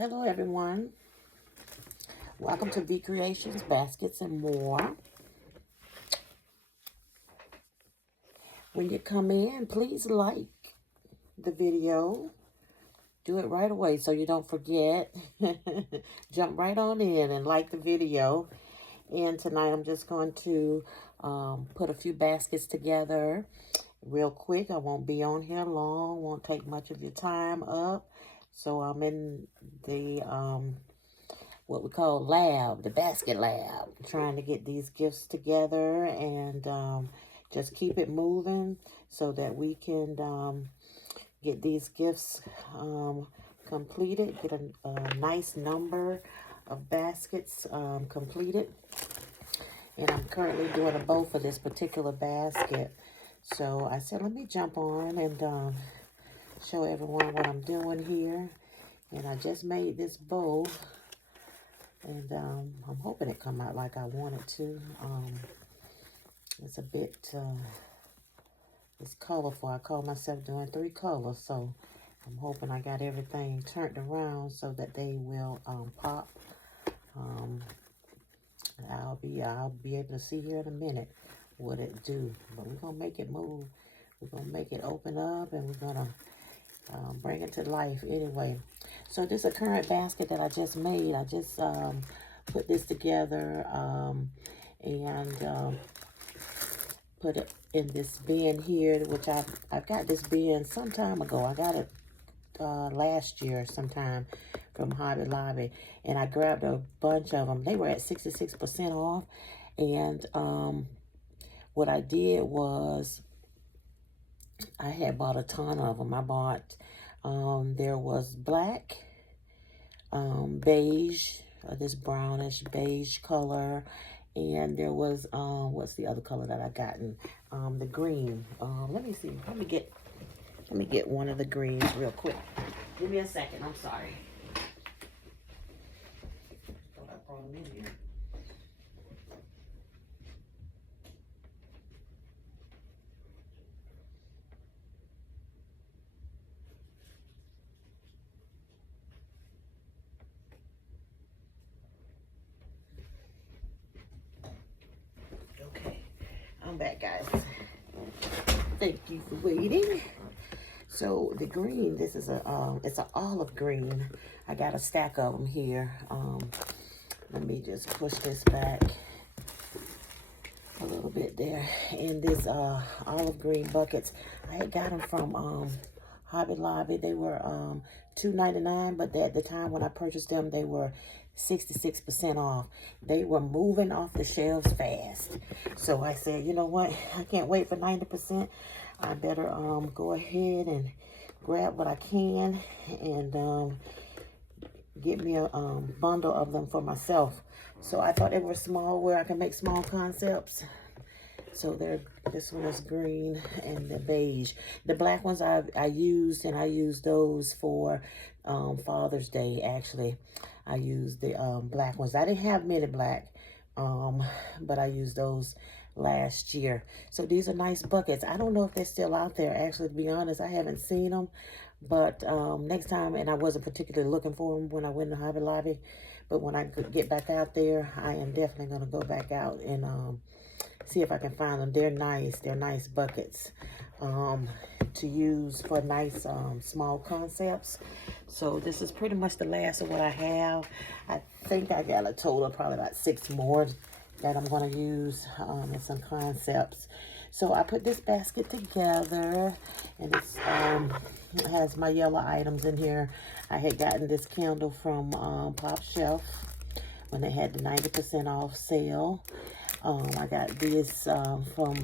Hello everyone, welcome to V Creations, Baskets and More. When you come in, please like the video. Do it right away so you don't forget. Jump right on in and like the video. And tonight I'm just going to put a few baskets together real quick. I won't be on here long, won't take much of your time up. So I'm in the what we call lab, the basket lab, trying to get these gifts together and just keep it moving so that we can get these gifts completed, get a nice number of baskets completed. And I'm currently doing a bow for this particular basket. So I said, let me jump on and show everyone what I'm doing here. And I just made this bow. And I'm hoping it come out like I want it to. It's a bit, it's colorful. I call myself doing 3 colors. So I'm hoping I got everything turned around so that they will pop. I'll be able to see here in a minute what it do. But we're going to make it move. We're going to make it open up and we're going to bring it to life anyway. So this is a current basket that I just made. I just put this together and put it in this bin here, which I've got this bin some time ago. I got it last year sometime from Hobby Lobby, and I grabbed a bunch of them. They were at 66% off, and what I did was I had bought a ton of them. I bought, there was black, beige, this brownish beige color, and there was, what's the other color that I gotten? The green. Let me see. Let me get one of the greens real quick. Give me a second. I'm sorry. Thought I brought them in here. Okay, I'm back, guys. Thank you for waiting. So the green, this is it's an olive green. I got a stack of them here. Let me just push this back a little bit there. And this olive green buckets, I had got them from Hobby Lobby. They were $2.99, but at the time when I purchased them, they were 66% off. They were moving off the shelves fast. So I said, you know what? I can't wait for 90%. I better go ahead and grab what I can and get me a bundle of them for myself. So I thought they were small where I can make small concepts. So this one is green and the beige. The black ones I used, and I used those for Father's Day, actually. I used the black ones. I didn't have many black, but I used those last year. So these are nice buckets. I don't know if they're still out there, actually, to be honest. I haven't seen them. But next time, and I wasn't particularly looking for them when I went to Hobby Lobby, but when I get back out there, I am definitely going to go back out and see if I can find them. They're nice. They're nice buckets to use for nice small concepts. So this is pretty much the last of what I have. I think I got a total of probably about 6 more that I'm going to use in some concepts. So I put this basket together, and it has my yellow items in here. I had gotten this candle from Pop Shelf when they had the 90% off sale. I got this from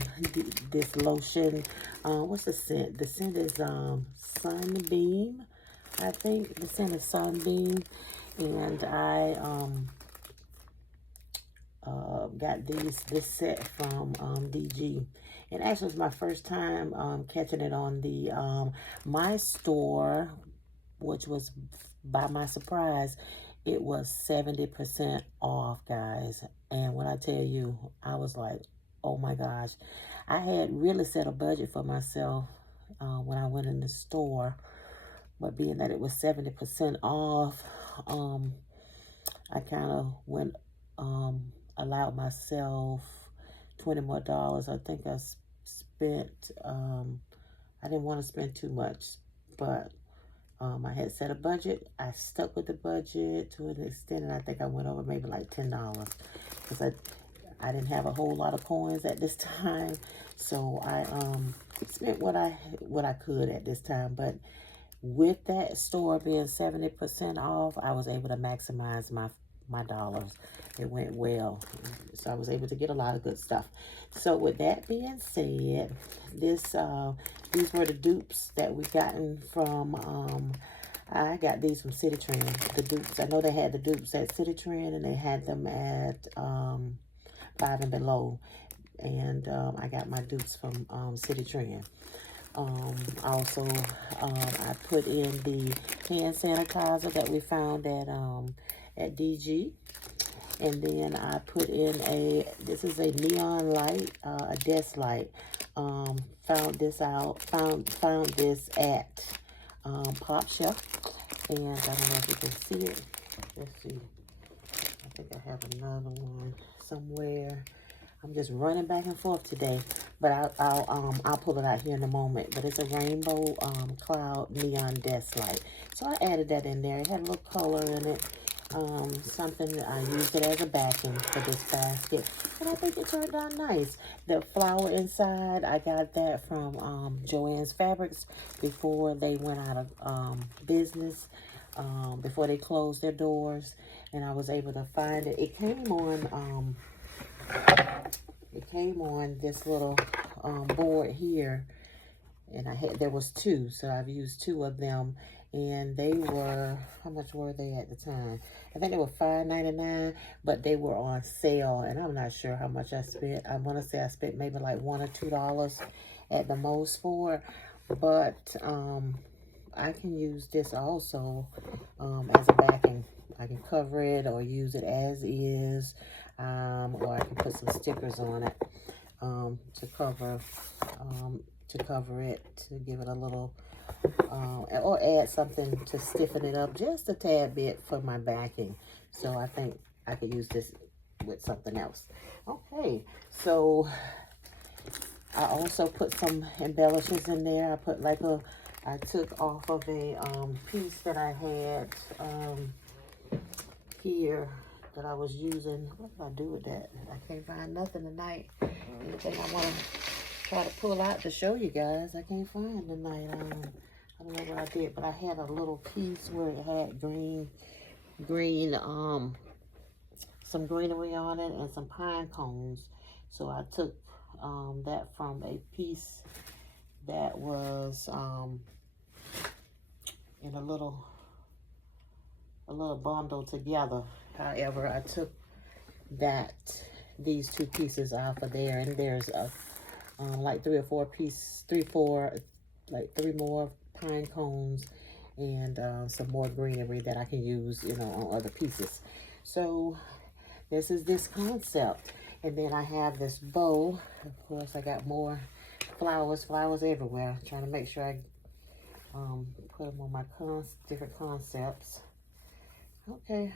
this lotion. What's the scent? The scent is Sunbeam. I think the scent is Sunbeam. And I got this set from DG. And actually, it's my first time catching it on the my store, which was by my surprise. It was 70% off, guys. And when I tell you, I was like, oh my gosh. I had really set a budget for myself when I went in the store. But being that it was 70% off, I kind of allowed myself $20 more. I think I spent, I didn't want to spend too much, but I had set a budget. I stuck with the budget to an extent, and I think I went over maybe like $10 because I didn't have a whole lot of coins at this time, so I spent what I could at this time. But with that store being 70% off, I was able to maximize my dollars. It went well, so I was able to get a lot of good stuff. So with that being said, these were the dupes that we gotten from I got these from Citi Trend. The dupes, I know they had the dupes at Citi Trend, and they had them at Five and Below, and I got my dupes from Citi Trend. Also, I put in the hand sanitizer that we found at DG. And then I put in this is a neon light, a desk light. Found this at Pop Shelf. And I don't know if you can see it. Let's see. I think I have another one somewhere. I'm just running back and forth today, but I'll pull it out here in a moment. But it's a rainbow cloud neon desk light. So I added that in there. It had a little color in it. Something, I used it as a backing for this basket, and I think it turned out nice. The flower inside, I got that from Joann's Fabrics before they went out of business, before they closed their doors, and I was able to find it. It came on this little board here, and there was two, so I've used two of them. And they were, how much were they at the time? I think they were $5.99, but they were on sale, and I'm not sure how much I spent. I want to say I spent maybe like $1 or $2 at the most for it, but I can use this also as a backing. I can cover it or use it as is, or I can put some stickers on it to cover it, to give it a little, or add something to stiffen it up just a tad bit for my backing. So I think I could use this with something else. Okay, so I also put some embellishments in there. I put like I took off of a piece that I had here that I was using. What did I do with that? I can't find nothing tonight. Anything I want to try to pull out to show you guys, I can't find tonight. I don't know what I did, but I had a little piece where it had some greenery on it and some pine cones. So I took that from a piece that was in a little bundle together. However, I took these two pieces off of there, and there's like three more pine cones and some more greenery that I can use, on other pieces. So this is this concept. And then I have this bow. Of course, I got more flowers everywhere. Trying to make sure I put them on my different concepts. Okay,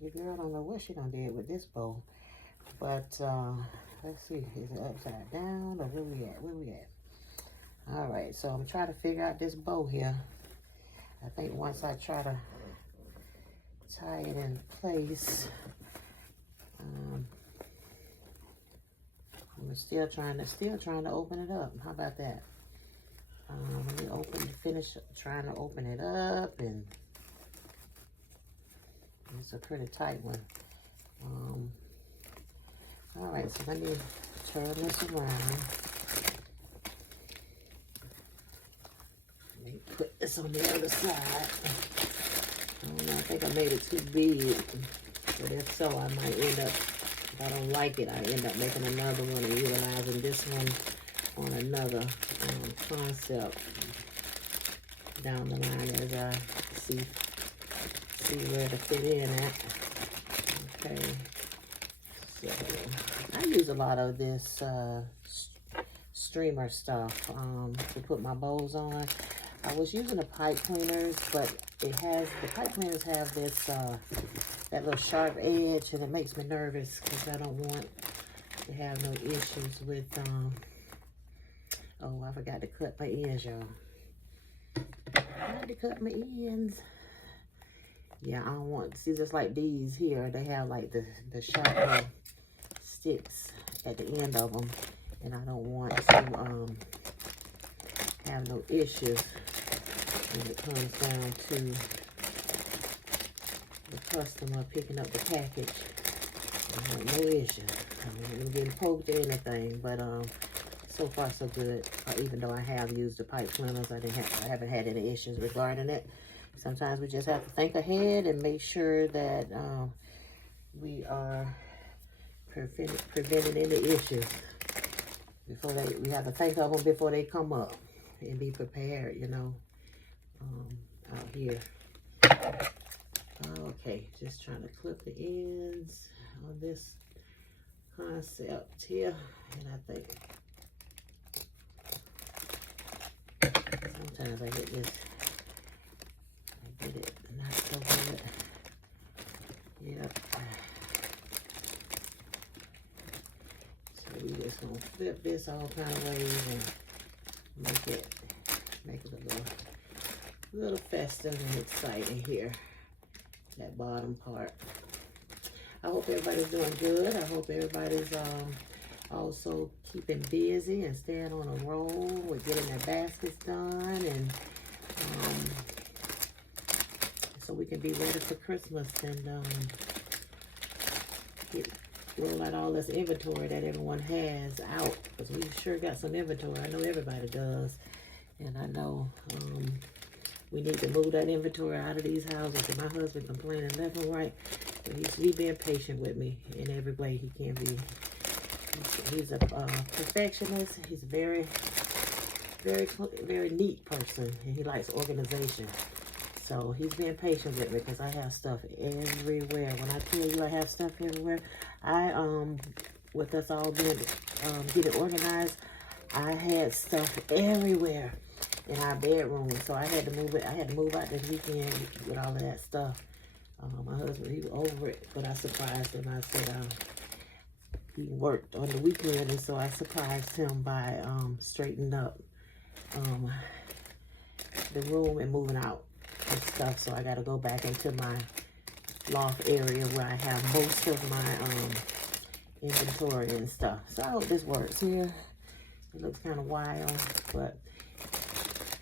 your girl don't know what she done did with this bow. But let's see, is it upside down or where we at? All right, so I'm trying to figure out this bow here. I think once I try to tie it in place, I'm still trying to open it up. How about that? Let me finish trying to open it up, and it's a pretty tight one. All right, so let me turn this around. Let me put this on the other side. I don't know, I think I made it too big. But if so, I might end up, if I don't like it, I end up making another one and utilizing this one on another concept down the line as I see where to fit in at. Okay. So I use a lot of this streamer stuff to put my bows on. I was using the pipe cleaners, but the pipe cleaners have this, that little sharp edge, and it makes me nervous because I don't want to have no issues with, oh, I forgot to cut my ends, y'all. I had to cut my ends. Yeah, I don't want, see, just like these here, they have like the sharp sticks at the end of them, and I don't want to have no issues when it comes down to the customer picking up the package. I want no issue. I don't getting poked or anything, but so far so good. Even though I have used the pipe cleaners, I haven't had any issues regarding it. Sometimes we just have to think ahead and make sure that we are preventing any issues before we have to think of them before they come up and be prepared, you know, out here. Okay, just trying to clip the ends on this concept here, and I think sometimes I get this. I get it not so good. Yep. So we just gonna flip this all kind of ways and make it a little festive and exciting here. That bottom part. I hope everybody's doing good. I hope everybody's also keeping busy and staying on a roll with getting their baskets done, and so we can be ready for Christmas and roll out all this inventory that everyone has out, because we sure got some inventory. I know everybody does, and I know we need to move that inventory out of these houses. And my husband complaining left and right, but he's being patient with me in every way he can be. He's a perfectionist. He's a very, very neat person, and he likes organization. So he's being patient with me because I have stuff everywhere. When I tell you I have stuff everywhere, with us all being getting organized, I had stuff everywhere in our bedroom. So I had to move it. I had to move out this weekend with all of that stuff. My husband, he was over it, but I surprised him. I said he worked on the weekend, and so I surprised him by straightening up the room and moving out and stuff. So I got to go back into my loft area where I have most of my inventory and stuff. So I hope this works here. It looks kind of wild, but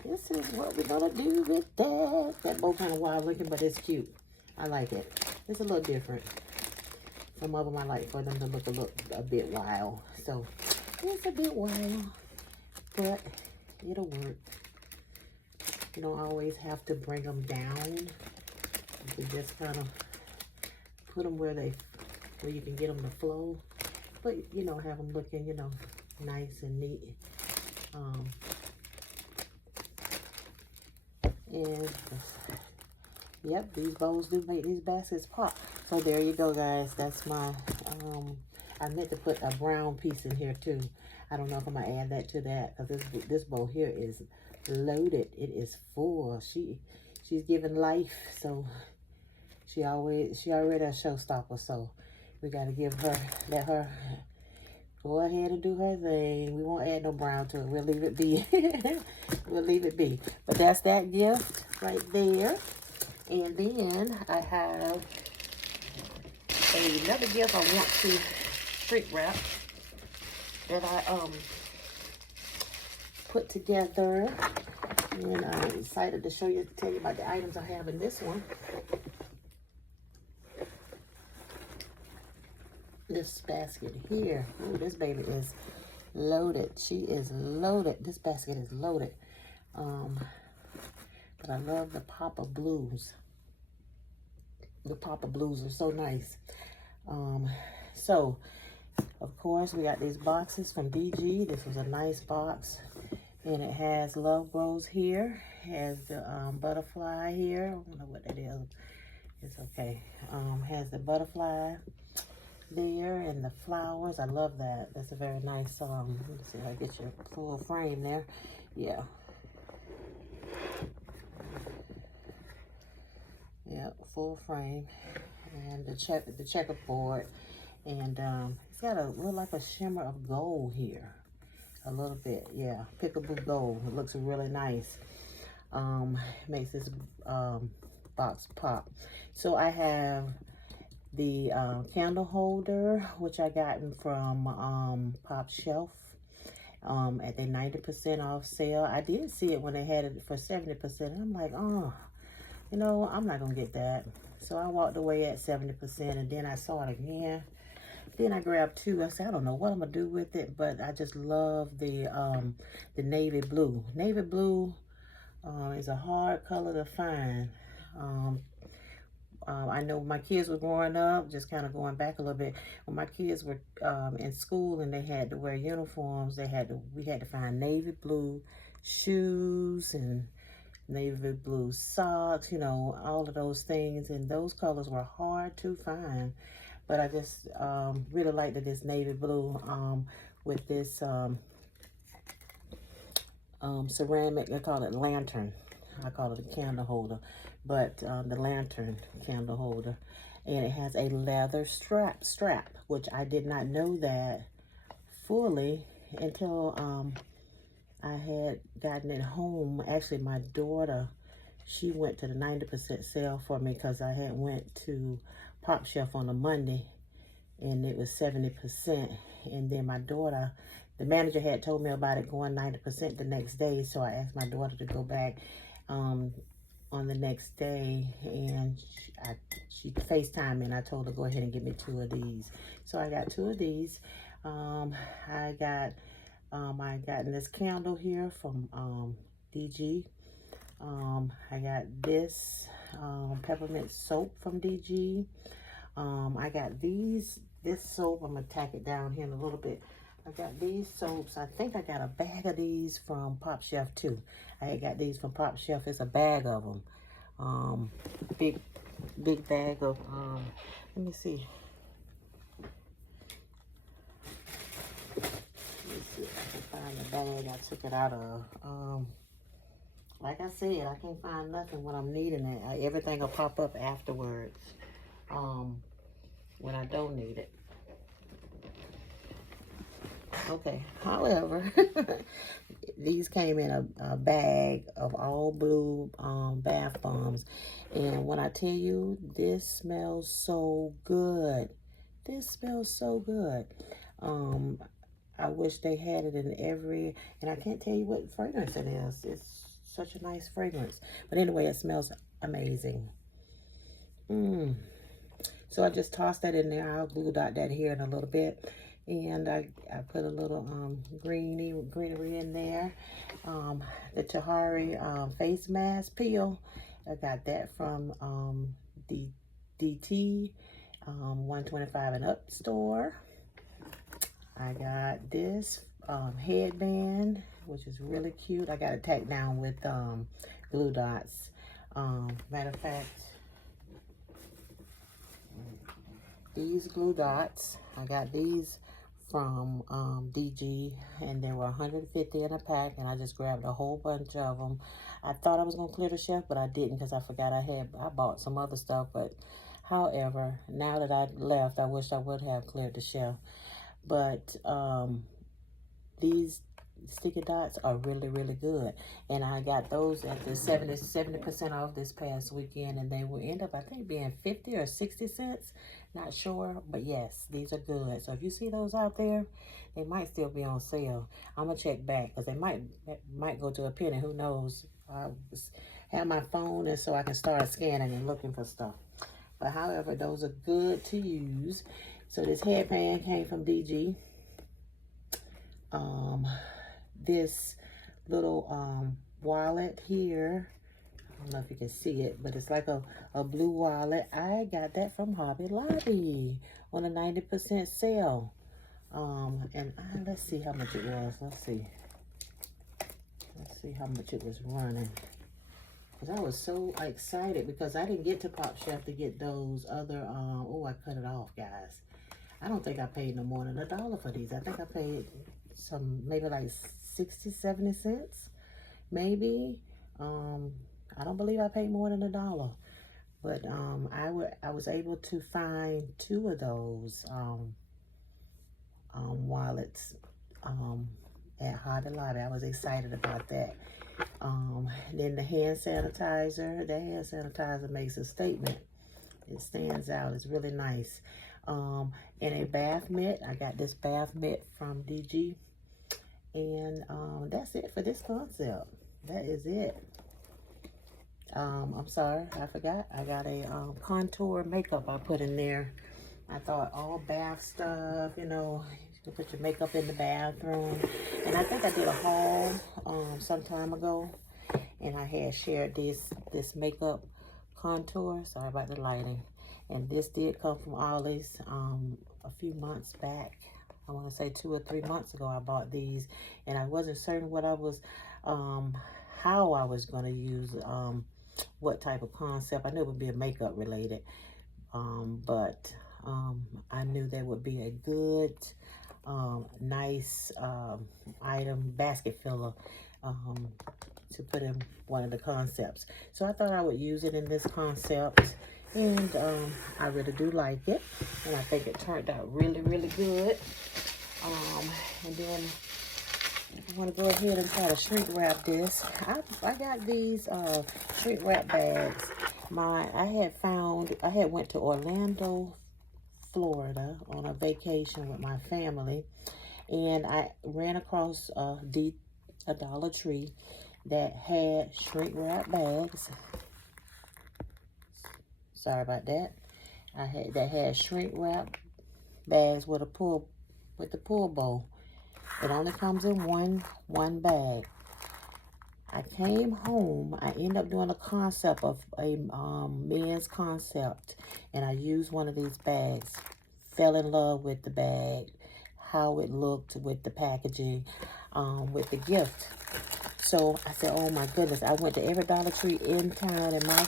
this is what we're gonna do with that. That bow kind of wild looking, but it's cute. I like it. It's a little different. Some of them I like for them to look a bit wild. So it's a bit wild, but it'll work. You don't always have to bring them down. You can just kind of put them where you can get them to flow. But, you know, have them looking, you know, nice and neat. And, yep, these bowls do make these baskets pop. So there you go, guys. That's my, I meant to put a brown piece in here too. I don't know if I'm gonna add that to that, because this bowl here is loaded. It is full. She's giving life, so she already a showstopper. So we gotta let her go ahead and do her thing. We won't add no brown to it. We'll leave it be. We'll leave it be. But that's that gift right there. And then I have another gift I want to shrink wrap that I put together, and I'm excited to tell you about the items I have in this one. This basket here, ooh, this baby is loaded. She is loaded. This basket is loaded. But I love the Papa Blues. The Papa Blues are so nice. So, of course, we got these boxes from DG. This was a nice box. And it has Love Grows here. Has the butterfly here. I don't know what that is. It's okay. Has the butterfly there and the flowers. I love that. That's a very nice, let me see if I get your full frame there. Yeah. Yep, full frame. And the checkerboard. And it's got a look like a shimmer of gold here. A little bit, yeah. Pickable gold. It looks really nice. Makes this box pop. So I have the candle holder, which I gotten from Pop Shelf at the 90% off sale. I did see it when they had it for 70%. And I'm like, oh, you know, I'm not gonna get that. So I walked away at 70%, and then I saw it again. Then I grabbed two. I said, I don't know what I'm gonna do with it, but I just love the navy blue. Navy blue is a hard color to find. I know my kids were growing up, just kind of going back a little bit. When my kids were in school and they had to wear uniforms, we had to find navy blue shoes and navy blue socks, you know, all of those things. And those colors were hard to find. But I just really liked this navy blue with this ceramic, I call it lantern. I call it a candle holder, but the lantern candle holder. And it has a leather strap, which I did not know that fully until I had gotten it home. Actually, my daughter, she went to the 90% sale for me because I had went to Pop Shelf on a Monday and it was 70%. And then my daughter, the manager had told me about it going 90% the next day. So I asked my daughter to go back on the next day, and she FaceTimed me, and I told her go ahead and get me 2 of these. So I got 2 of these. I got this candle here from DG. I got this peppermint soap from DG. I got this soap. I'm gonna tack it down here in a little bit. I got these soaps. I think I got a bag of these from Pop Shelf too. I got these from Pop Shelf. It's a bag of them. Big bag of, let me see. Let me see if I can find the bag I took it out of. Like I said, I can't find nothing when I'm needing it. Everything will pop up afterwards when I don't need it. Okay, however, these came in a bag of all blue bath bombs. And when I tell you, this smells so good. This smells so good. I wish they had it in every, and I can't tell you what fragrance it is. It's such a nice fragrance. But anyway, it smells amazing. So I just tossed that in there. I'll glue dot that here in a little bit. And I put a little greenery in there. The Tahari face mask peel. I got that from DT 125 and up store. I got this headband, which is really cute. I got it tacked down with glue dots. Matter of fact, these glue dots, I got these from DG, and they were 150 in a pack, and I just grabbed a whole bunch of them. I thought I was gonna clear the shelf, but I didn't because I forgot I bought some other stuff. But however, now that I left, I wish I would have cleared the shelf. But these sticky dots are really, really good. And I got those at the 70% off this past weekend, and they will end up, I think, being 50 or 60 cents. Not sure, but yes, these are good. So if you see those out there, they might still be on sale. I'm gonna check back because they might go to a penny. Who knows? I have my phone, and so I can start scanning and looking for stuff. But however, those are good to use. So this headband came from DG. This little wallet here, I don't know if you can see it, but it's like a blue wallet. I got that from Hobby Lobby on a 90% sale. And let's see how much it was. Let's see how much it was running. Because I was so excited because I didn't get to Pop Shelf to get those other, oh, I cut it off, guys. I don't think I paid no more than $1 for these. I think I paid maybe like 60, 70 cents, maybe. I don't believe I paid more than $1. But I was able to find 2 of those wallets at Hobby Lobby. I was excited about that. Then the hand sanitizer. The hand sanitizer makes a statement. It stands out. It's really nice. And a bath mitt. I got this bath mitt from DG. And that's it for this concept. That is it. I'm sorry, I forgot. I got a contour makeup I put in there. I thought all bath stuff, you know, you can put your makeup in the bathroom. And I think I did a haul some time ago, and I had shared this makeup contour. Sorry about the lighting. And this did come from Ollie's a few months back. I want to say 2 or 3 months ago I bought these, and I wasn't certain what I was, how I was going to use, what type of concept. I knew it would be a makeup related, but I knew there would be a good, nice item, basket filler, to put in one of the concepts. So I thought I would use it in this concept, and I really do like it, and I think it turned out really, really good. And then I want to go ahead and try to shrink wrap this. I got these shrink wrap bags. I had went to Orlando, Florida on a vacation with my family, and I ran across a Dollar Tree that had shrink wrap bags. Sorry about that. That had shrink wrap bags with the pull bow. It only comes in one bag. I came home. I ended up doing a concept of a men's concept, and I used one of these bags. Fell in love with the bag, how it looked with the packaging, with the gift. So I said, oh my goodness, I went to every Dollar Tree in town, in my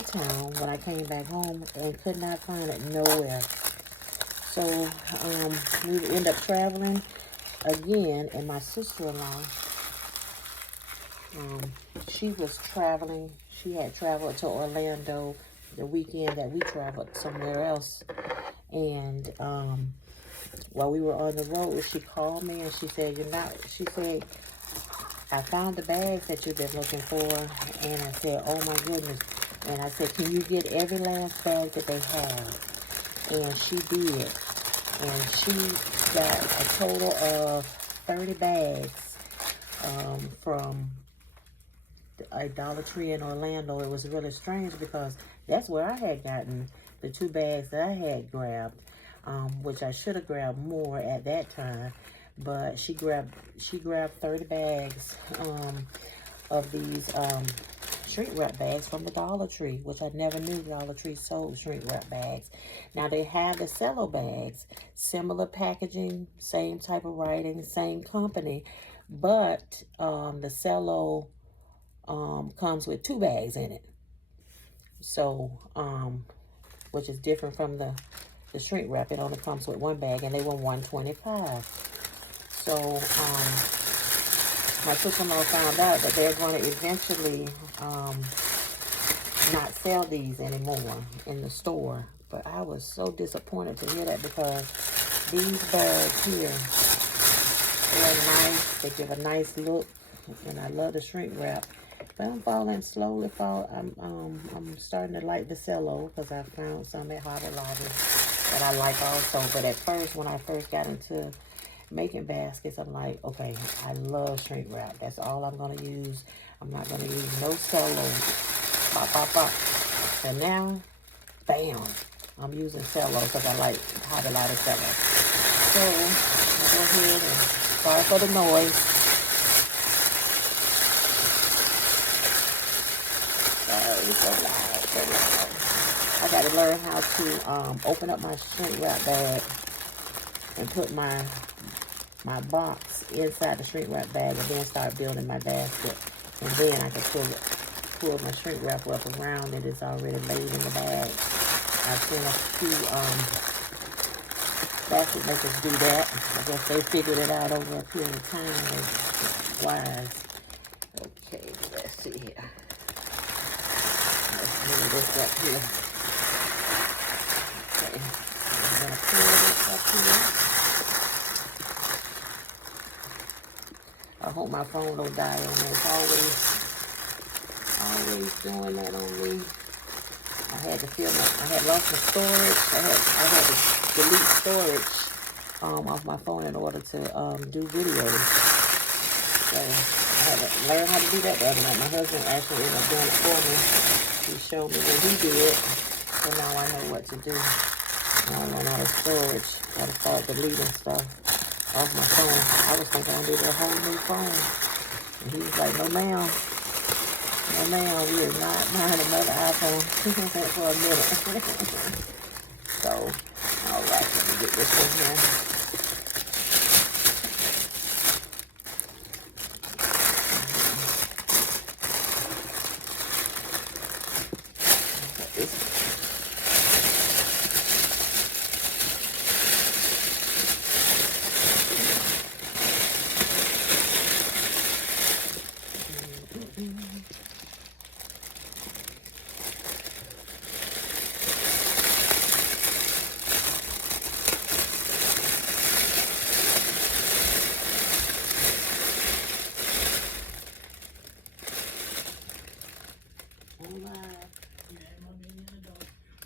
town, when I came back home, and could not find it nowhere. So we end up traveling again, and my sister-in-law, she was traveling. She had traveled to Orlando the weekend that we traveled somewhere else. And while we were on the road, she called me and she said, she said, I found the bags that you've been looking for. And I said, oh my goodness. And I said, can you get every last bag that they have? And she did. And she got a total of 30 bags from a Dollar Tree in Orlando. It was really strange because that's where I had gotten the 2 bags that I had grabbed, which I should have grabbed more at that time. But she grabbed 30 bags of these shrink wrap bags from the Dollar Tree, which I never knew Dollar Tree sold shrink wrap bags. Now they have the cello bags, similar packaging, same type of writing, same company, but the cello comes with 2 bags in it. So, which is different from the shrink wrap. It only comes with 1 bag, and they were $125. So, my sister-in-law found out that they're going to eventually not sell these anymore in the store. But I was so disappointed to hear that, because these bags here, they're nice. They give a nice look, and I love the shrink wrap. But I'm I'm starting to like the cello, because I found some at Hobby Lobby that I like also. But at first, when I first got into making baskets, I'm like, okay, I love shrink wrap. That's all I'm going to use. I'm not going to use no cello. Bop, bop, bop. And now, bam, I'm using cello because I like Hobby Lobby cello. So, I'll go ahead and sorry for the noise. Sorry, so loud, so loud. I got to learn how to open up my shrink wrap bag and put my box inside the shrink wrap bag, and then start building my basket. And then I can pull my shrink wrap up around it. It's already laid in the bag. I've seen a few basket makers do that. I guess they figured it out over a period of time. Wise. Okay, let's see here. this up here. Okay. I'm gonna pour this up here. I hope my phone don't die on me. It's always doing that on me. I had to I had lost my storage. I had to delete storage off my phone in order to do videos. So I had to learn how to do that the other night. My husband actually ended up doing it for me. He showed me what he did. So now I know what to do. Now I learned how to storage. How to start deleting stuff off my phone. I was thinking I needed a whole new phone. And he was like, no ma'am. No ma'am, we are not buying another iPhone for a minute. So, alright, let me get this in here. Put this.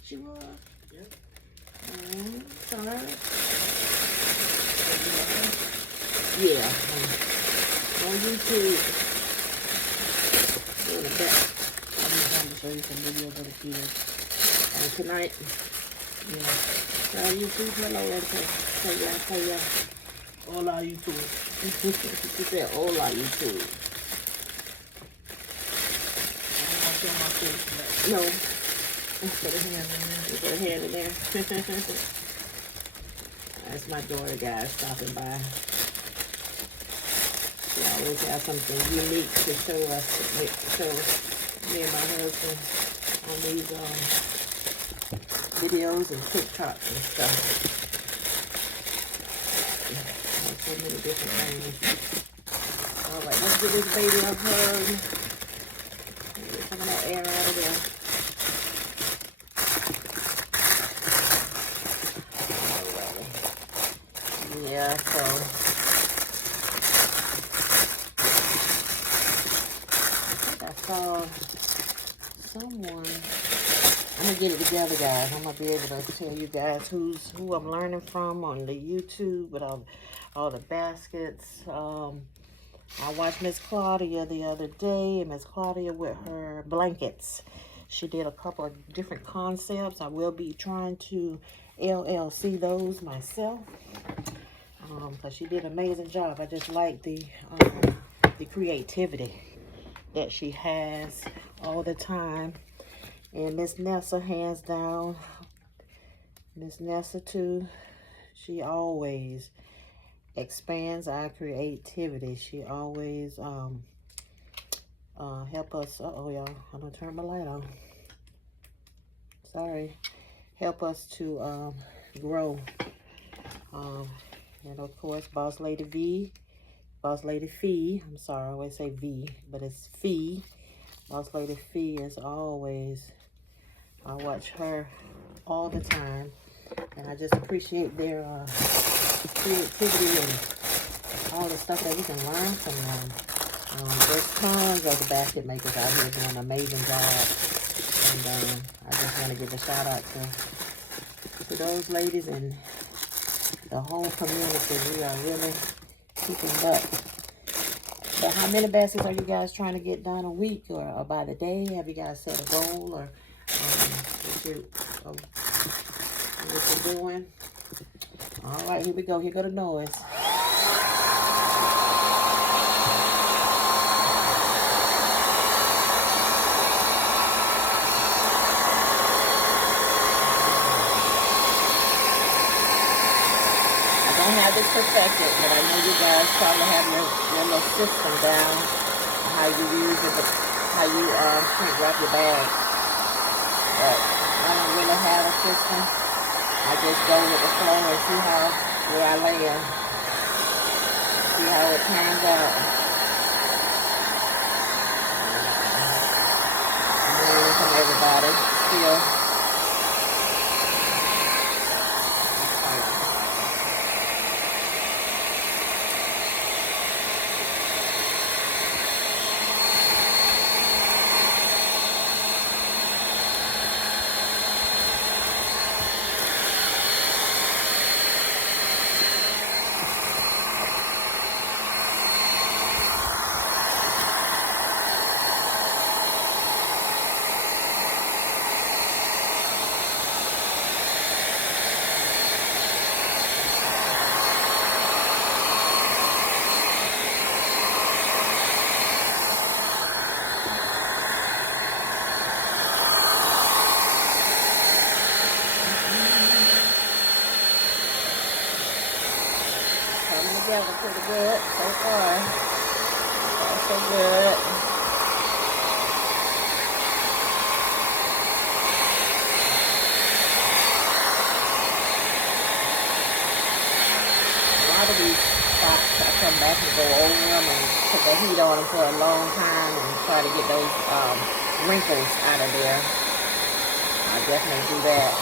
She was? Yep. Sorry. Yeah. On YouTube. Doing the best. I'm going to show you some videos of the kids. Tonight? Yeah. Tell YouTube hello and say yeah. Hola, YouTube. She said hola YouTube. I'm going to show my face back. No. Put her hand in there. Put her hand in there. That's my daughter, guys, stopping by. She always has something unique to show us, show me and my husband on these videos and TikToks and stuff. So many different things. All right, let's get this baby unplugged. Get some of that air out of there. Yeah, so I saw someone. I'm gonna get it together, guys. I'm gonna be able to tell you guys who I'm learning from on the YouTube with all the baskets. I watched Miss Claudia the other day, and Miss Claudia with her blankets. She did a couple of different concepts. I will be trying to LLC those myself. Because she did an amazing job. I just like the creativity that she has all the time. And Miss Nessa, hands down, Miss Nessa too, she always expands our creativity. She always help us. Uh-oh, y'all, I'm gonna turn my light on. Sorry. Help us to grow. And of course, Boss Lady V, Boss Lady Fee. I'm sorry, I always say V, but it's Fee. Boss Lady Fee is always, I watch her all the time. And I just appreciate their creativity and all the stuff that we can learn from them. There's tons of the basket makers out here doing an amazing job. And I just want to give a shout out to those ladies and the whole community. We are really keeping up. So how many baskets are you guys trying to get done a week or by the day? Have you guys set a goal or what you're doing? All right, here we go. Here go the noise. This perfected, but I know you guys probably have your little system down, how you use it, how you can't wrap your bag. But I don't really have a system. I just go with the flow and see where I land. See how it turns out. I'm learning from everybody. still. Coming together pretty good so far. So good. A lot of these spots, I come back and go over them and put the heat on them for a long time and try to get those wrinkles out of there. I definitely do that.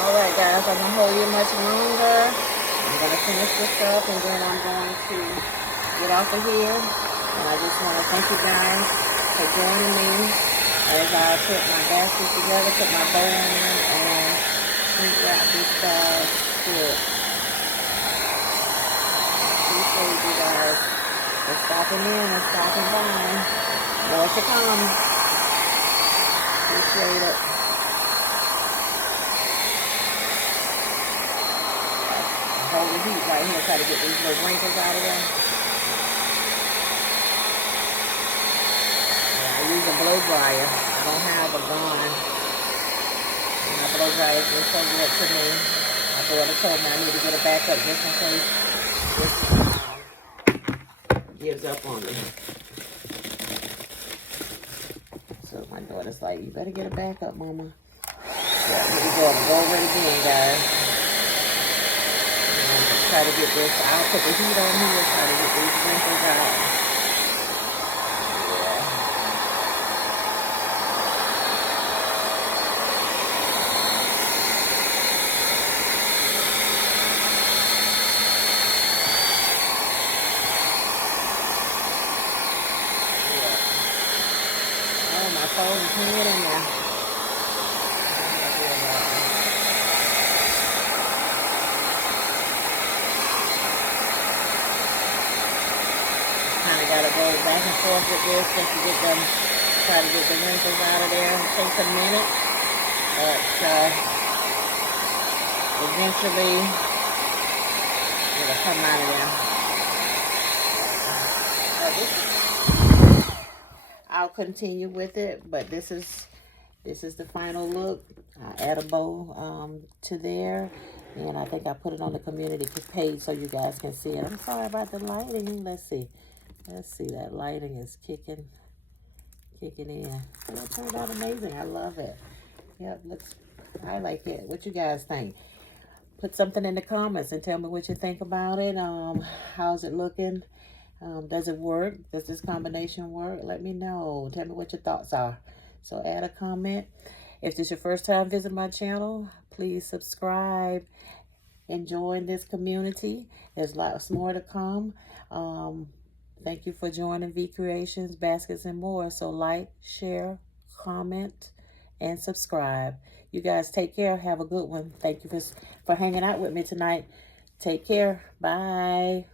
Alright guys, I don't hold you much longer. I'm going to finish this up and then I'm going to get off of here. And I just want to thank you guys for joining me as I put my baskets together, put my bow in, and shrink wrap this strip. Appreciate you guys for stopping in and stopping by. More to come. Appreciate it. Hold the heat right here, try to get these little wrinkles out of there. Yeah, I use a blow dryer. I don't have a gun. And my blow dryer has been so good to me. My daughter told me I need to get a backup just in case this gives up on me. So my daughter's like, you better get a backup, Mama. Yeah, here we go. I'm going to go over it again, guys. Try to get this. I'll put the heat on here. Try to get these wrinkles out. Yeah. Oh, my phone is hanging in there. Gotta go back and forth with this just to get them, try to get the wrinkles out of there. It takes a minute, but eventually it'll come out of there. I'll continue with it, but this is the final look. I add a bow to there, and I think I put it on the community page so you guys can see it. I'm sorry about the lighting. Let's see. That lighting is kicking in. And it turned out amazing. I love it. Yep, I like it. What you guys think? Put something in the comments and tell me what you think about it. How's it looking? Does it work? Does this combination work? Let me know. Tell me what your thoughts are. So add a comment. If this is your first time visiting my channel, please subscribe and join this community. There's lots more to come. Thank you for joining V Creations, Baskets, and more. So like, share, comment, and subscribe. You guys take care. Have a good one. Thank you for hanging out with me tonight. Take care. Bye.